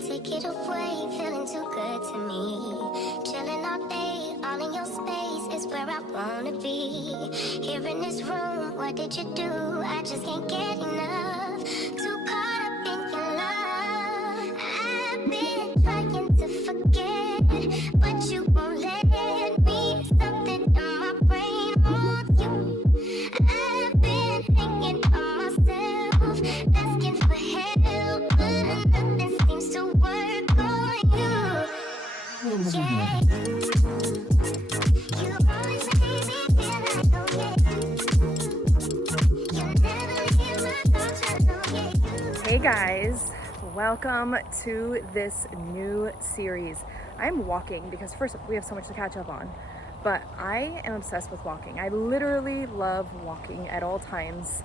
take it away, feeling too good to me. Chilling all day, all in your space is where I wanna be. Here in this room, what did you do? I just can't get enough. Too caught up in your love. I've been trying to forget, but you won't let me. Something in my brain wants you. I've been hanging on myself, asking for help, but nothing seems to work on you. Yeah. You always make me feel like, oh yeah. You never leave my thoughts alone, yeah. Hey guys, welcome to this new series. I'm walking because first we have so much to catch up on, but I am obsessed with walking. I literally love walking at all times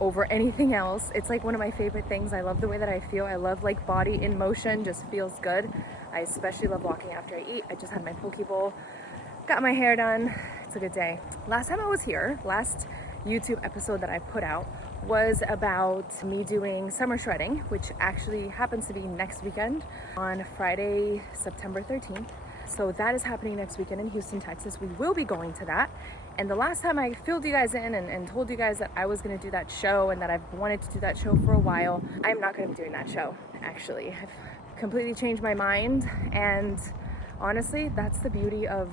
over anything else. It's like one of my favorite things. I love the way that I feel. I love like body in motion, just feels good. I especially love walking after I eat. I just had my poke bowl, got my hair done. It's a good day. Last time I was here, last YouTube episode that I put out was about me doing summer shredding, which actually happens to be next weekend on Friday, September 13th. So that is happening next weekend in Houston, Texas. We will be going to that. And the last time I filled you guys in and told you guys that I was going to do that show and that I've wanted to do that show for a while, I'm not going to be doing that show, actually. I've completely changed my mind. And honestly, that's the beauty of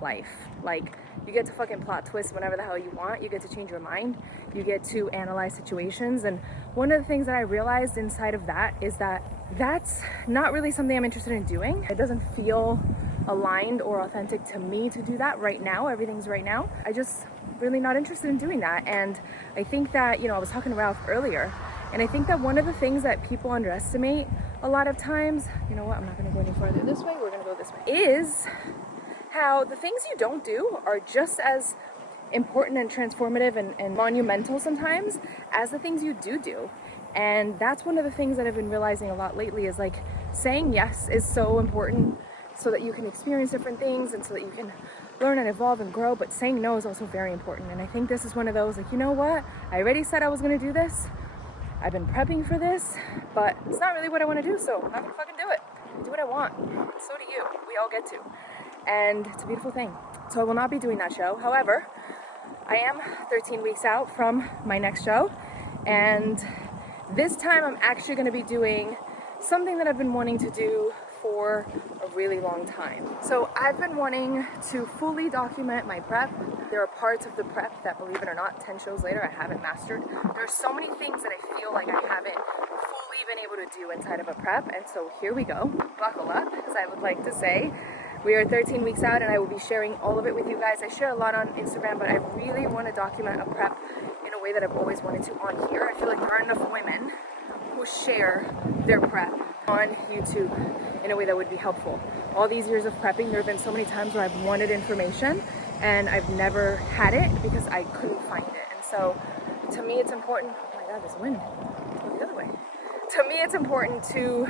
life. Like, you get to fucking plot twist whenever the hell you want. You get to change your mind. You get to analyze situations. And one of the things that I realized inside of that is that that's not really something I'm interested in doing. It doesn't feel aligned or authentic to me to do that right now. Everything's right now. I just really not interested in doing that. And I think that, I was talking to Ralph earlier, and I think that one of the things that people underestimate a lot of times, you know what, I'm not gonna go any further this way, we're gonna go this way, is how the things you don't do are just as important and transformative and monumental sometimes as the things you do. And that's one of the things that I've been realizing a lot lately is like saying yes is so important so that you can experience different things and so that you can learn and evolve and grow, but saying no is also very important. And I think this is one of those, like, you know what, I already said I was gonna do this, I've been prepping for this, but it's not really what I want to do, so I'm not gonna fucking do it. Do what I want. So do you. We all get to. And it's a beautiful thing. So I will not be doing that show. However, I am 13 weeks out from my next show, and this time I'm actually going to be doing something that I've been wanting to do for a really long time. So I've been wanting to fully document my prep. There are parts of the prep that, believe it or not, 10 shows later, I haven't mastered. There's so many things that I feel like I haven't fully been able to do inside of a prep, and so here we go. Buckle up, as I would like to say. We are 13 weeks out and I will be sharing all of it with you guys. I share a lot on Instagram, but I really want to document a prep in a way that I've always wanted to on here. I feel like there aren't enough women who share their prep on YouTube in a way that would be helpful. All these years of prepping, there have been so many times where I've wanted information and I've never had it because I couldn't find it. And so to me it's important, oh my God, this wind, go the other way. To me it's important to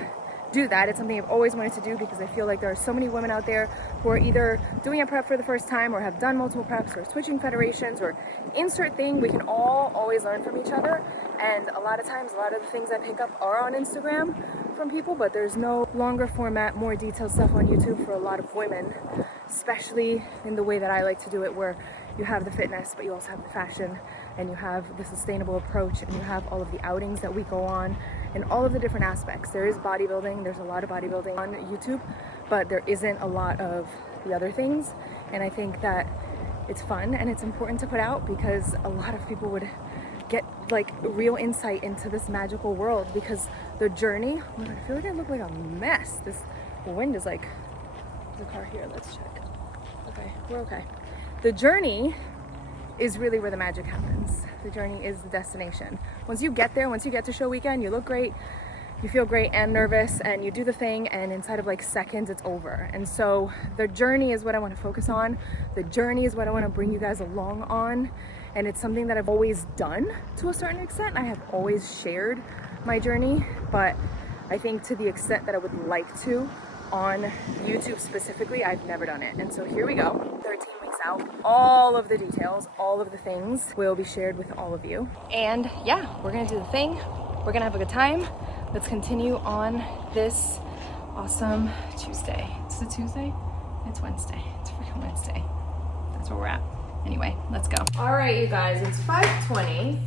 do that. It's something I've always wanted to do because I feel like there are so many women out there who are either doing a prep for the first time or have done multiple preps or switching federations or insert thing. We can all always learn from each other, and a lot of times a lot of the things I pick up are on Instagram from people, but there's no longer format, more detailed stuff on YouTube for a lot of women, especially in the way that I like to do it, where you have the fitness but you also have the fashion and you have the sustainable approach and you have all of the outings that we go on and all of the different aspects. There is bodybuilding, there's a lot of bodybuilding on YouTube, but there isn't a lot of the other things. And I think that it's fun and it's important to put out because a lot of people would get like real insight into this magical world, because the journey, oh my God, I feel like I look like a mess. This wind is like, there's a car here, let's check. Okay, we're okay. The journey is really where the magic happens. The journey is the destination. Once you get there, once you get to show weekend, you look great, you feel great and nervous, and you do the thing, and inside of like seconds it's over. And so the journey is what I want to focus on. The journey is what I want to bring you guys along on, and it's something that I've always done to a certain extent. I have always shared my journey, but I think to the extent that I would like to on YouTube specifically, I've never done it. And so here we go, 13 weeks out. All of the details, all of the things will be shared with all of you. And yeah, we're gonna do the thing. We're gonna have a good time. let's continue on this awesome Tuesday. Is it Tuesday? It's Wednesday. It's freaking Wednesday. That's where we're at. Anyway, let's go. All right, you guys, it's 5:20.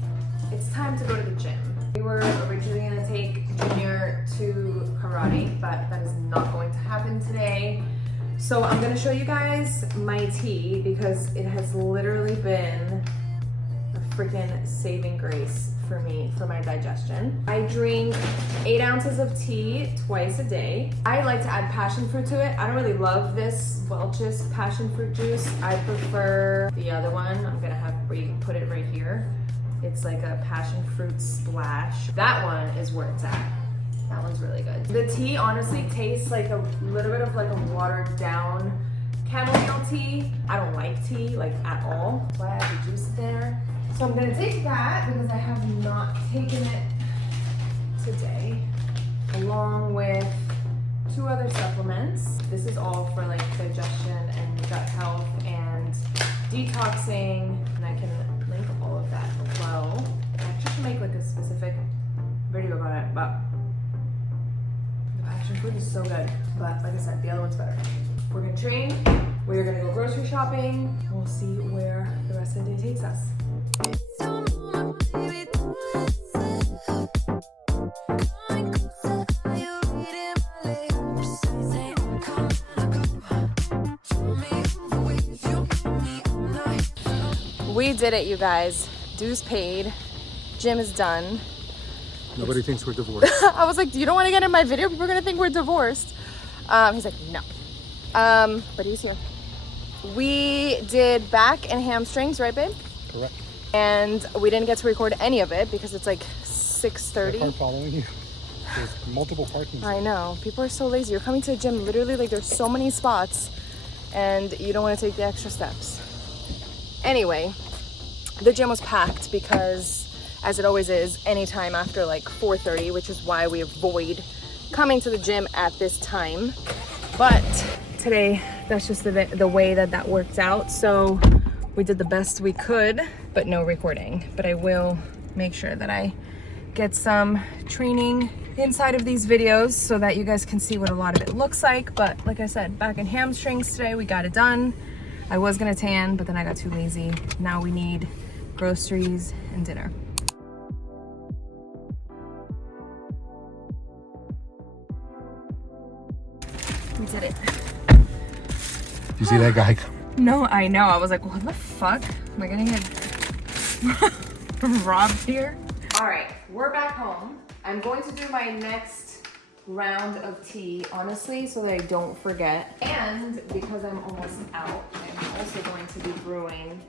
It's time to go to the gym. We were originally gonna take Junior to karate, but that is not going to happen today. So I'm gonna show you guys my tea because it has literally been a freaking saving grace for me, for my digestion. I drink 8 ounces of tea twice a day. I like to add passion fruit to it. I don't really love this Welch's passion fruit juice. I prefer the other one. I'm gonna have where you can put it right here. It's like a passion fruit splash. That one is where it's at. That one's really good. The tea honestly tastes like a little bit of like a watered down chamomile tea. I don't like tea like at all. Why I have the juice there. So I'm gonna take that because I have not taken it today, along with 2 other supplements. This is all for like digestion and gut health and detoxing, and I can link all of that below. I actually should make like a specific video about it, but the passion fruit is so good. But like I said, the other one's better. We're gonna train, we're gonna go grocery shopping, we'll see where the rest of the day takes us. We did it, you guys. Dues paid. Gym is done. Nobody thinks we're divorced. I was like, you don't want to get in my video? People are gonna think we're divorced. He's like, no. But he's here. We did back and hamstrings, right, babe? Correct. And we didn't get to record any of it because it's like I 6:30. can't following you. There's multiple parking I spots. know. People are so lazy. You're coming to the gym, literally, like there's so many spots and you don't want to take the extra steps. Anyway, the gym was packed because, as it always is, anytime after like 4:30, which is why we avoid coming to the gym at this time. But today, that's just the way that worked out. So we did the best we could, but no recording. But I will make sure that I get some training inside of these videos so that you guys can see what a lot of it looks like. But like I said, back and hamstrings today, we got it done. I was gonna tan, but then I got too lazy. Now we need groceries and dinner. We did it. You see that guy? No, I know. I was like, what the fuck? Am I gonna get robbed here? All right, we're back home. I'm going to do my next round of tea, honestly, so that I don't forget. And because I'm almost out, I'm also going to be brewing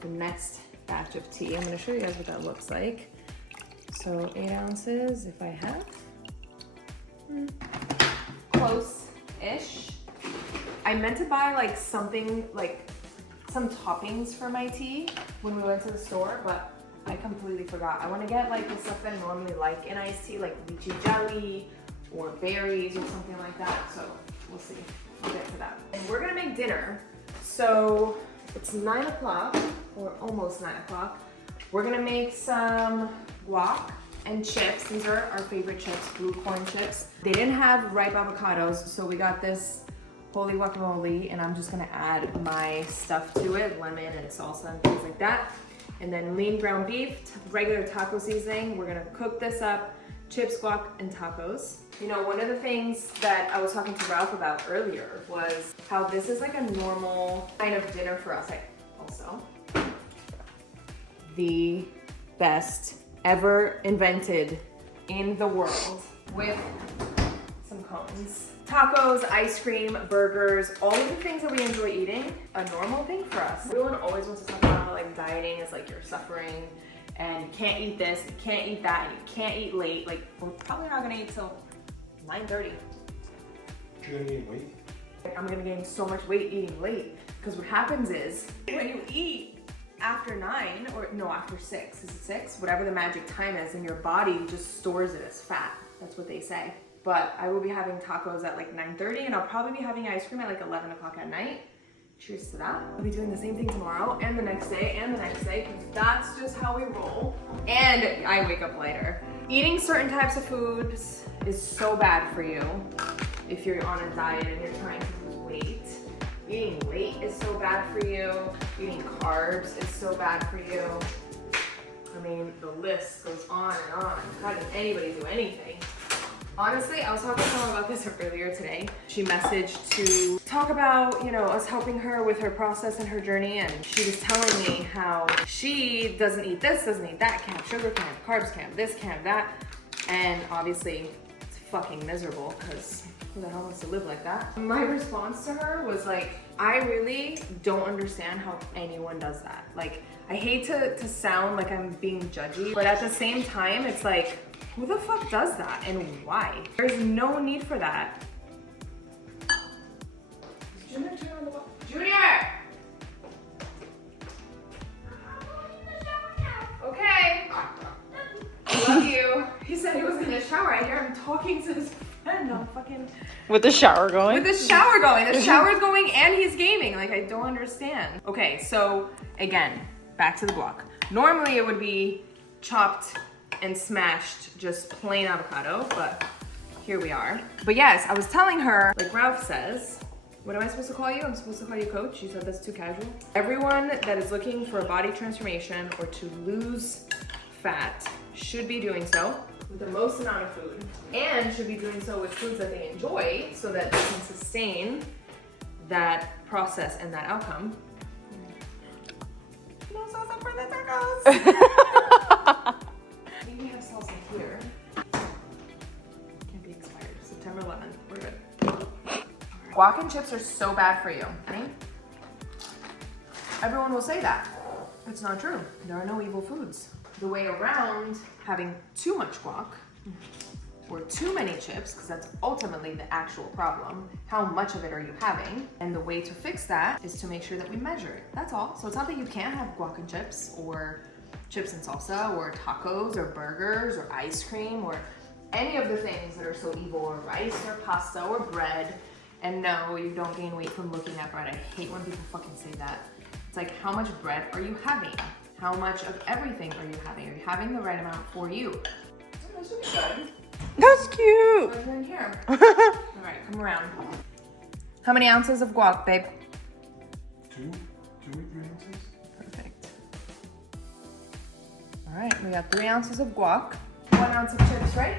the next batch of tea. I'm gonna show you guys what that looks like. So 8 ounces, if I have. Close-ish. I meant to buy like something, like some toppings for my tea when we went to the store, but I completely forgot. I want to get like the stuff that I normally like in iced tea, like lychee jelly or berries or something like that. So we'll see. I'll get to that. And we're gonna make dinner. So it's 9 o'clock or almost 9 o'clock. We're gonna make some guac and chips. These are our favorite chips, blue corn chips. They didn't have ripe avocados, so we got this holy guacamole, and I'm just gonna add my stuff to it, lemon and salsa and things like that. And then lean ground beef, regular taco seasoning. We're gonna cook this up, chips, guac, and tacos. You know, one of the things that I was talking to Ralph about earlier was how this is like a normal kind of dinner for us. Also, the best ever invented in the world with some cones. Tacos, ice cream, burgers, all of the things that we enjoy eating, a normal thing for us. Everyone always wants to talk about how like dieting is like you're suffering and you can't eat this, you can't eat that, and you can't eat late. Like, we're probably not gonna eat till 9:30. You're gonna gain weight? I'm gonna gain so much weight eating late. Because what happens is, when you eat after 9, or no, after 6, is it 6? Whatever the magic time is, and your body just stores it as fat. That's what they say. But I will be having tacos at like 9:30, and I'll probably be having ice cream at like 11 o'clock at night. Cheers to that. I'll be doing the same thing tomorrow, and the next day, and the next day, because that's just how we roll. And I wake up lighter. Eating certain types of foods is so bad for you if you're on a diet and you're trying to lose weight. Eating late is so bad for you. Eating carbs is so bad for you. I mean, the list goes on and on. How does anybody do anything? Honestly, I was talking to someone about this earlier today. She messaged to talk about, you know, us helping her with her process and her journey, and she was telling me how she doesn't eat this, doesn't eat that, can't have sugar, can't have carbs, can't have this, can't have that. And obviously, it's fucking miserable because who the hell wants to live like that? My response to her was like, I really don't understand how anyone does that. Like, I hate to sound like I'm being judgy, but at the same time, it's like, who the fuck does that and why? There's no need for that. Junior, turn on the wall. Junior! Okay. I love you. He said he was in the shower. I hear him talking to his friend on fucking... With the shower going? With the shower going. The shower's going and he's gaming. Like, I don't understand. Okay, so again, back to the guac. Normally it would be chopped and smashed just plain avocado, but here we are. But yes, I was telling her, like Ralph says, what am I supposed to call you? I'm supposed to call you coach. You said that's too casual. Everyone that is looking for a body transformation or to lose fat should be doing so with the most amount of food, and should be doing so with foods that they enjoy so that they can sustain that process and that outcome. No salsa for the tacos. We have salsa here. Can't be expired. September 11th. We're good. Guac and chips are so bad for you. Right? Everyone will say that. It's not true. There are no evil foods. The way around having too much guac or too many chips, because that's ultimately the actual problem. How much of it are you having? And the way to fix that is to make sure that we measure it. That's all. So it's not that you can't have guac and chips or chips and salsa or tacos or burgers or ice cream or any of the things that are so evil, or rice or pasta or bread. And no, you don't gain weight from looking at bread. I hate when people fucking say that. It's like, how much bread are you having? How much of everything are you having? Are you having the right amount for you? This should be good. That's cute. What's in here? All right, come around. How many ounces of guac, babe? 2 or 3 ounces. Perfect. All right, we got 3 ounces of guac, 1 ounce of chips, right?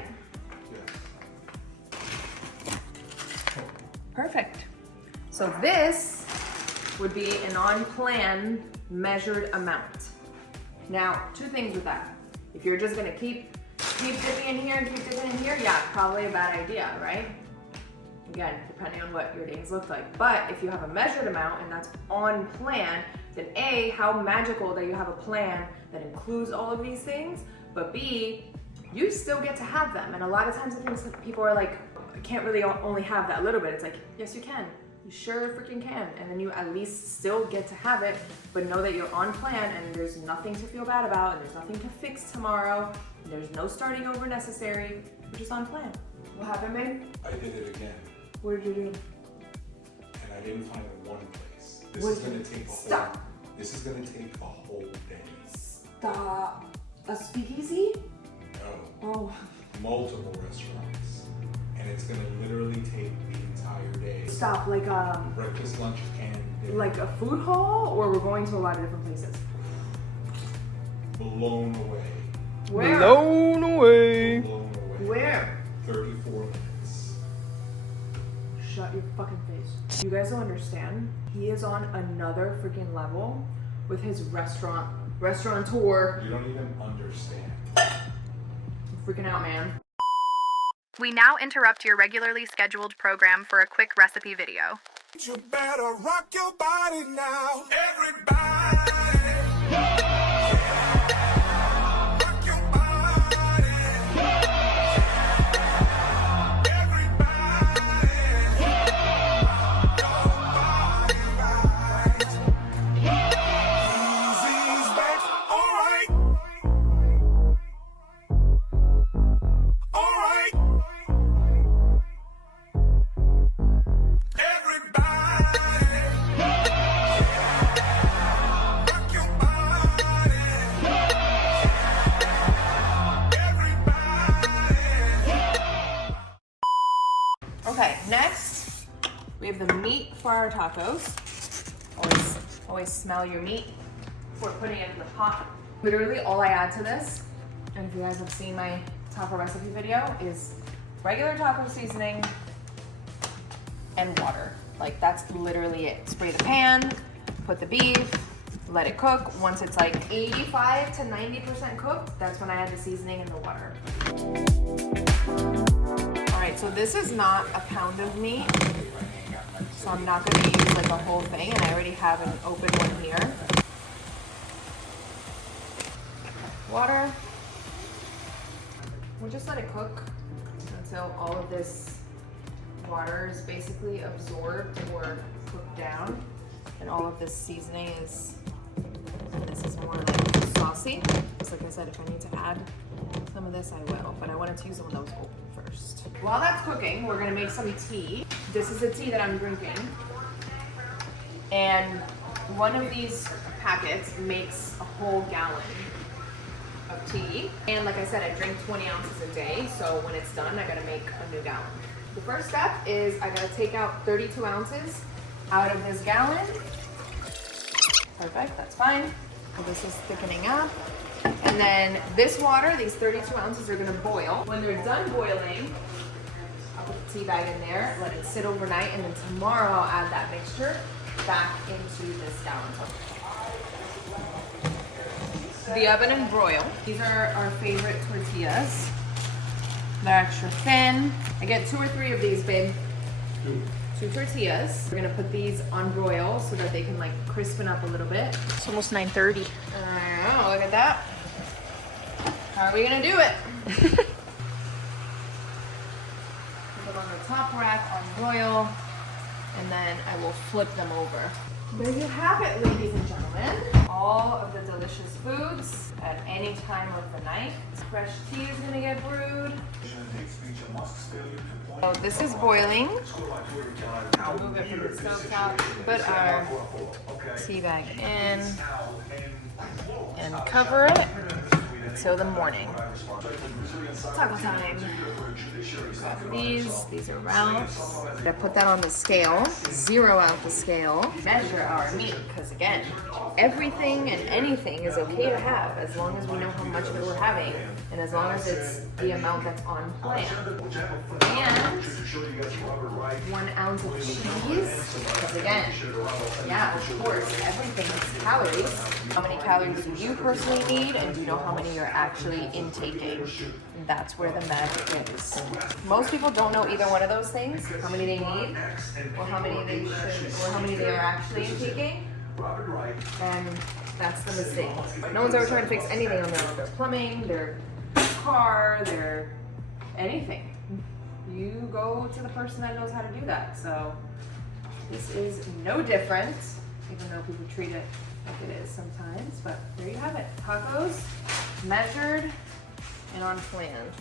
Yeah. Perfect. So this would be an on-plan measured amount. Now, 2 things with that. If you're just gonna keep dipping in here and keep dipping in here, yeah, probably a bad idea, right? Again, depending on what your days look like. But if you have a measured amount and that's on plan, then A, how magical that you have a plan that includes all of these things, but B, you still get to have them. And a lot of times I think people are like, I can't really only have that little bit. It's like, yes, you can. You sure freaking can. And then you at least still get to have it, but know that you're on plan and there's nothing to feel bad about and there's nothing to fix tomorrow. And there's no starting over necessary. You're just on plan. What happened, babe? I did it again, What did you do? and I didn't find it one place. This What is did gonna you- take a Stop. whole. This is gonna take a whole day. Stop. A speakeasy? No, Oh, multiple restaurants, and it's gonna literally take the entire day. stop. Breakfast, lunch, and dinner. Like a food hall, or we're going to a lot of different places? Blown away. Where? Blown away. Blown away. Where? 34 minutes. Shut your fucking face. You guys don't understand. He is on another freaking level with his restaurateur. You don't even understand. I'm freaking out, man. We now interrupt your regularly scheduled program for a quick recipe video. You better rock your body now, everybody. Rock your body. Everybody. Your body right. Easy's back. All right. All right. Everybody. tacos. Always smell your meat before putting it in the pot. Literally all I add to this, and if you guys have seen my taco recipe video, is regular taco seasoning and water. Like that's literally it. Spray the pan, put the beef, let it cook. Once it's like 85 to 90% cooked, that's when I add the seasoning and the water. All right, so this is not a pound of meat, so I'm not gonna use like a whole thing, and I already have an open one here. Water. We'll just let it cook until all of this water is basically absorbed or cooked down, and all of this seasoning is, this is more like saucy. Just like I said, if I need to add some of this, I will, but I wanted to use some of those open first. While that's cooking, we're gonna make some tea. This is the tea that I'm drinking, and one of these packets makes a whole gallon of tea. And like I said, I drink 20 ounces a day, so when it's done, I gotta make a new gallon. The first step is I gotta take out 32 ounces out of this gallon. Perfect, that's fine. So this is thickening up. And then this water, these 32 ounces are gonna boil. When they're done boiling, I'll put the tea bag in there, let it sit overnight, and then tomorrow I'll add that mixture back into this gallon tub. The oven and broil. These are our favorite tortillas. They're extra thin. I get 2 or 3 of these, babe. 2 tortillas. We're gonna put these on broil so that they can like crispen up a little bit. It's almost 9:30. Oh, look at that. How are we gonna do it? Put them on the top rack on broil, and then I will flip them over. There you have it, ladies and gentlemen. All of the delicious foods at any time of the night. Fresh tea is gonna get brewed. So this is boiling. I'll move it from the stove top. Put our tea bag in and cover it until the morning. Taco time. These are Ralph's. I put that on the scale, 0 out the scale. Measure our meat, because again, everything and anything is okay to have as long as we know how much of it we're having, and as long as it's the amount that's on plan. And 1 ounce of cheese, because again, yeah, of course, everything has calories. How many calories do you personally need, and do you know how many you're actually intaking? That's where the magic is. Most people don't know either one of those things, how many they need, or how many they should, or how many they are actually intaking. And that's the mistake. No one's ever trying to fix anything on their plumbing, their car, their anything. You go to the person that knows how to do that. So this is no different, even though people treat it like it is sometimes. But there you have it. Tacos, measured and on plan.